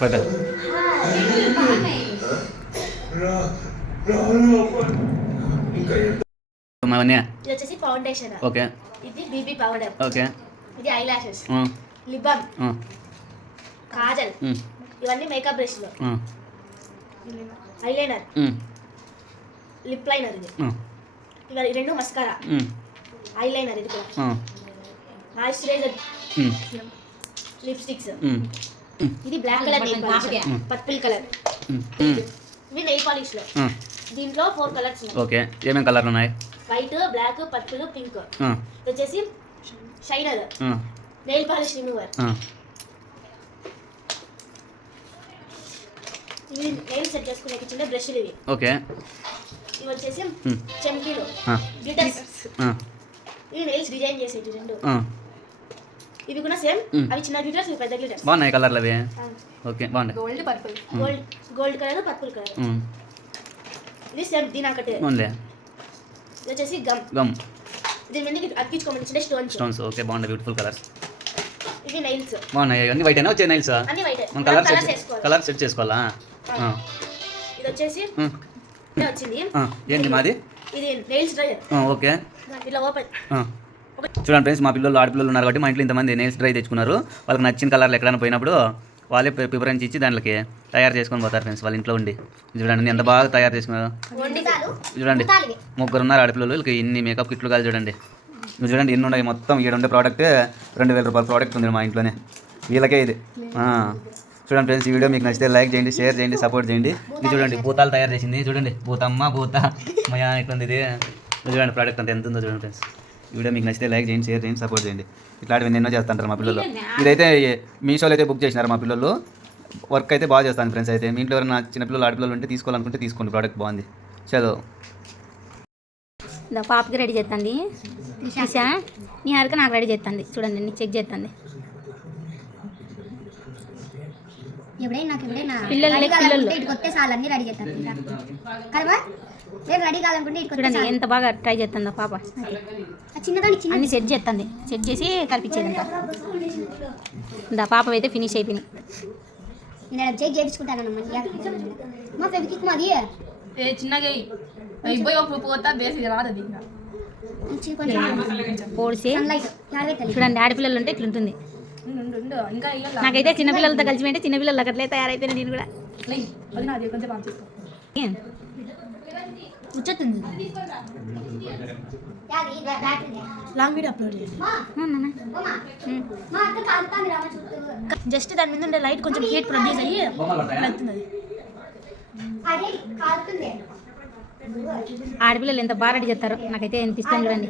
పద ఇది వచ్చేసి ఫౌండేషన్. ఓకే. ఇది బీబీ పౌడర్. ఓకే. ఇది I lashes, lip balm, Kajal, ఇవన్నీ మేకప్ బ్రష్లు, ఐలైనర్, లిప్ లైనర్, ఇది ఇవి రెండు మస్కారా, ఐలైనర్, ఇది కూడా మాయిశ్చరైజర్, లిప్స్టిక్స్, ఇది black colour nail polish, purple colour, ఇవి నెయిల్ పాలిష్ లో దీంట్లో 4 కలర్స్ ఉన్నాయి. ఓకే. ఏమేం కలర్లు ఉన్నాయి? White, black, purple, pink. వచ్చేసి షైనర్, నెయిల్ పాలిష్ రిమూవర్, ఇవి నెయిల్ సెట్ చేసుకునే చిన్న బ్రష్లు ఇవి. ఓకే. ఇవి వచ్చేసి చెంకీలు, గ్లిటర్స్, ఇవి నెయిల్స్ డిజైన్ చేసేవి రెండు. ఇవి కూడా సేమ్, అవి చిన్న గ్లిటర్స్, ఇవి పెద్ద గ్లిటర్స్. బాగున్నాయి కలర్లు అవి. ఓకే బాగున్నాయి. Gold, purple, gold colour, purple colour. ఇది సేమ్ దీని ఒకటే. ఇది వచ్చేసి గమ్. దీని మీదకి అతికించుకోమని చిన్న స్టోన్స్. ఓకే బాగున్నాయి, బ్యూటిఫుల్ కలర్స్. ఇవి నెయిల్స్ బాగున్నాయి. అన్ని వైట్ అయినా వచ్చే నెయిల్స్? అన్ని వైట్. మనం కలర్ సెట్ చేసుకోవాలా? ఇది వచ్చేసి వచ్చింది. ఏంటి మాది? ఇది నెయిల్స్ డ్రైయర్. ఓకే. ఇట్లా ఓపెన్. చూడండి ఫ్రెండ్స్, మా పిల్లలు ఆడపిల్లలు ఉన్నారు కాబట్టి మా ఇంట్లో ఇంతమంది నెయిల్స్ డ్రై తెచ్చుకున్నారు. వాళ్ళకి నచ్చిన కలర్లు ఎక్కడైనా పోయినప్పుడు వాళ్ళే ప్రిఫరెన్స్ ఇచ్చి దాంట్లోకి తయారు చేసుకొని పోతారు ఫ్రెండ్స్ వాళ్ళ ఇంట్లో ఉండి. చూడండి ఎంత బాగా తయారు చేసుకున్నారు. చూడండి 3 ఉన్నారు ఆడపిల్లలు, వీళ్ళకి ఇన్ని మేకప్ కిట్లు కాదు. చూడండి మీరు చూడండి ఎన్ని ఉన్నాయి. మొత్తం 7 ఉండే ప్రోడక్ట్ 2000 రూపాయల ప్రోడక్ట్ ఉంది మా ఇంట్లోనే. వీళ్ళకే ఇది. చూడండి ఫ్రెండ్స్, ఈ వీడియో మీకు నచ్చితే లైక్ చేయండి, షేర్ చేయండి, సపోర్ట్ చేయండి. ఇది చూడండి భూతాలు తయారు చేసింది. చూడండి భూతమ్మ భూత మయా ఎట్లుంది ఇది. చూడండి ప్రోడక్ట్ అంతా ఎంత ఉందో చూడండి ఫ్రెండ్స్. ఈ వీడియో మీకు నచ్చితే లైక్ చేయండి, షేర్ చేయండి, సపోర్ట్ చేయండి. ఇట్లాంటివి ఎన్నో చేస్తుంటారు మా పిల్లలు. ఇదైతే మీషోలో అయితే బుక్ చేసినారు మా పిల్లలు. వర్క్ అయితే బాగా చేస్తాను ఫ్రెండ్స్. అయితే మీ ఇంట్లో ఎవరైనా చిన్నపిల్లలు ఆడపిల్లలు ఉంటే తీసుకోవాలనుకుంటే తీసుకోండి, ప్రోడక్ట్ బాగుంది. చలో పాపకి రెడీ చేస్తుంది నిషా, నీ హరికి నాకు రెడీ చేస్తుంది. చూడండి నీ చెక్ చేస్తుంది. చూడండి ఎంత బాగా ట్రై చేస్తుందో పాప. అన్ని సెట్ చేస్తుంది, సెట్ చేసి కల్పించేదంట. పాప అయితే ఫినిష్ అయిపోయింది. చూడండి ఆడపిల్లలు ఉంటే ఇట్లుంటుంది. నాకైతే చిన్నపిల్లలతో కలిసి పెట్టి చిన్నపిల్లలు అట్లే తయారైపోయినా నేను కూడా. లాంగ్ వీడియో అప్లోడ్ చేయండి. జస్ట్ దాని మీద ఉండే లైట్ కొంచెం హీట్ ప్రొడ్యూస్ అయ్యి వెళ్తుంది. ఆడపిల్లలు ఎంత బాగా రెడీ చేస్తారో నాకైతే అనిపిస్తుంది. చూడండి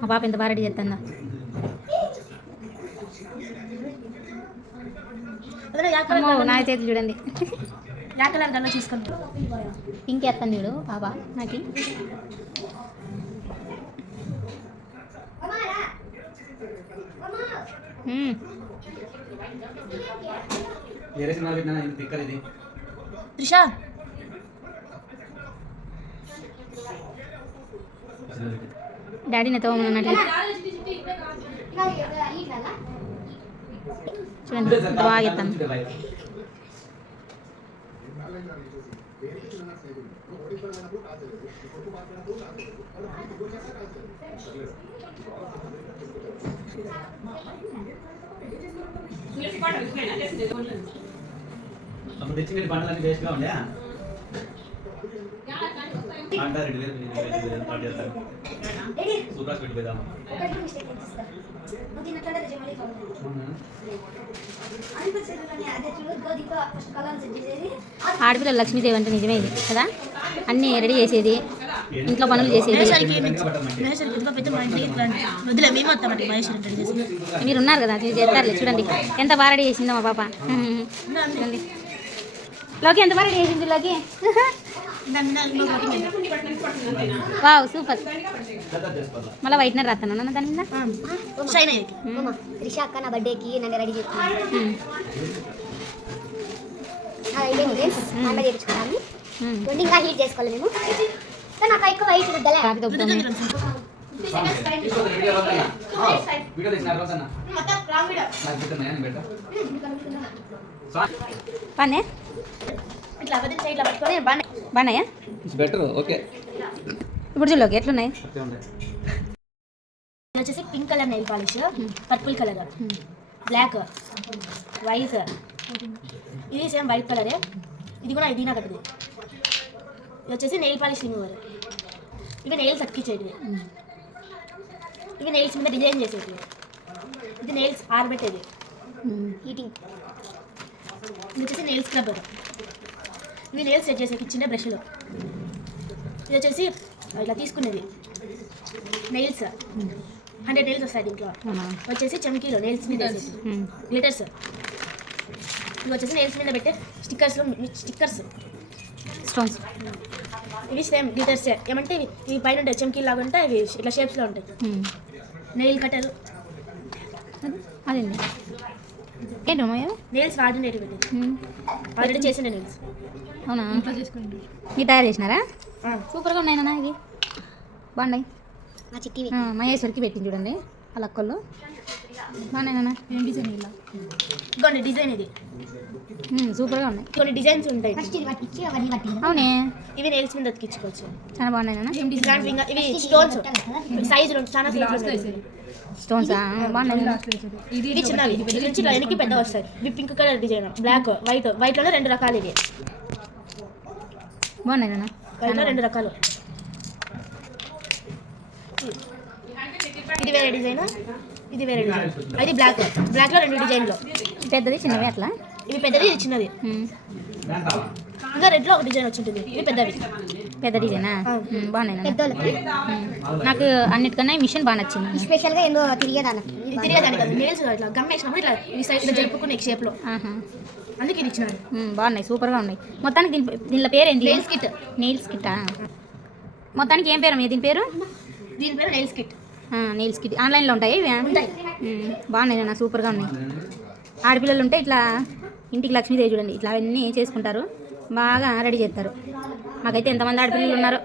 మా పాప ఎంత బాగా రెడీ చేస్తుందో. నా చేతులు చూడండి. ఇంకేస్తాను చూడు పాప నాకు. త్రిషా డాడీ నెతో అన్నట్లు చూడండి బాగా ఎత్తాను. అప్పుడు తెచ్చిన బండ్లన్నీ వేస్ట్గా ఉండే సూపర్ పెట్టి పోదాం. ఆడపిల్లలు లక్ష్మీదేవి అంటే నిజమే ఇది కదా. అన్నీ రెడీ చేసేది, ఇంట్లో పనులు చేసేది. మీరు ఉన్నారు కదా మీరు చేస్తారు. చూడండి ఎంత బాగా రెడీ చేసిందో మా పాప. చూడండి లోకి ఎంత బాగా రెడీ చేసింది. లోకి వావ్ సూపర్. మళ్ళీ వైట్నర్ రాస్తాను దాని మీద. త్రిషా అక్క నా బర్త్డేకి నన్ను రెడీ చేస్తున్నాను. ఇంకా హీట్ చేసుకోవాలి మేము. నాకు ఎక్కువ వైట్ వద్దలే. వీడియో తీసినారు రోజన్నా బానే ఇట్లా అబద్ధం చేయి, ఇట్లా పట్టుకొని బాగా బాగున్నాయా బెటర్ ఓకే. ఇప్పుడు చూడలోకి ఎట్లున్నాయి? ఇది వచ్చేసి pink colour nail polish, purple colour, black, white, ఇది సేమ్ వైట్ కలరే, ఇది కూడా ఇది నాకటిది. ఇది వచ్చేసి నెయిల్ పాలిష్ రిమూవర్, ఇవి నెయిల్స్ అతికిచ్చేది, ఇవి నెయిల్స్ మీద డిజైన్ చేసేది, ఇది నెయిల్స్ ఆరబెట్టేది, హీటింగ్. ఇది వచ్చేసి నెయిల్ స్క్రబ్బర్, ఇవి నెయిల్స్ సెట్ చేసేది చిన్న బ్రష్లో. ఇది వచ్చేసి ఇట్లా తీసుకునేది నెయిల్స్, 100 నెయిల్స్ వస్తాయి దీంట్లో. వచ్చేసి చమ్కీలో నెయిల్స్ మీద గ్లిటర్స్. ఇవి వచ్చేసి నెయిల్స్ మీద పెట్టే స్టిక్కర్స్ స్టోన్స్. ఇవి సేమ్ గ్లిటర్స్ ఏమంటే ఇవి పైన ఉంటాయి చమ్కీ లాగా ఉంటాయి, ఇవి ఇట్లా షేప్స్లో ఉంటాయి. నెయిల్ కటర్, అదండి ఏంటి అమ్మాయి నెయిల్స్ ఆర్డినరీ పెట్టేది, ఆల్రెడీ చేసిన నెయిల్స్. అవునా మీరు తయారు చేసినారా? సూపర్గా ఉన్నాయి నాన్న, ఇది బాగున్నాయి. మా చిట్టి మహేశ్వరికి పెట్టింది చూడండి వాళ్ళ అక్కళ్ళు, బాగున్నాయి నాన్న. ఏం డిజైన్ ఇలా ఇంకొన్ని డిజైన్ ఇది, సూపర్గా ఉన్నాయి. కొన్ని డిజైన్స్ ఉంటాయి. ఫస్ట్ ఇది పట్టించి అవన్నీ పట్టింది. అవునే ఇవి నెయిల్స్ మీద అతికించుకోవచ్చు. చాలా బాగున్నాయి నాన్న. ఇలాంటివి ఇంకా ఇవి స్టోన్స్ సైజులు చాలా సైజులు. స్టోన్సా బాగున్నాయి. ఇవి చిన్నవి, ఇది నుంచి ఇలా వెనక్కి పెద్ద వస్తాయి. ఇవి పింక్ కలర్ డిజైన్, బ్లాక్, వైట్లోనే 2 రకాలు. ఇవి బాగున్నాయి నాన్న, వైట్లో 2 రకాలు. ఇది వేరే డిజైన్, ఇది వేరే డిజైన్. అది బ్లాక్లో 2 డిజైన్లు, పెద్దది చిన్నవి అట్లా. ఇవి పెద్దది, ఇది చిన్నది. ఇంకా రెడ్లో ఒక డిజైన్ వచ్చి ఉంటుంది, ఇవి పెద్దవి. పెద్ద డిజైనా బాగున్నాయి నాన్న. పెద్దోళ్ళకి నాకు అన్నిటికన్నా ఈ మిషన్ బాగా నచ్చింది. స్పెషల్గా ఏందో తిరిగేదానికి. ఇది తిరిగేదానికి కాదు, నెయిల్స్ ఇట్లా గమ్మేసినప్పుడు ఇట్లా ఈ సైడ్ ఇట్లా జరుపుకునే షేప్లో, అందుకే ఇది ఇచ్చినారు. బాగున్నాయి, సూపర్గా ఉన్నాయి. మొత్తానికి దీనిలో పేరు ఏంటి? Nails kit. నెయిల్స్ కిట్టా? మొత్తానికి ఏం పేరు దీని పేరు? దీని పేరు నెయిల్స్ కిట్. నెయిల్స్ కిట్ ఆన్లైన్లో ఉంటాయి ఇవి? ఉంటాయి. బాగున్నాయి నాన్న, సూపర్గా ఉన్నాయి. ఆడపిల్లలు ఉంటే ఇట్లా ఇంటికి లక్ష్మీదేవి చూడండి, ఇట్లా అవన్నీ చేసుకుంటారు, బాగా రెడీ చేస్తారు. మాకైతే ఎంతమంది ఆడపిల్లలు ఉన్నారో.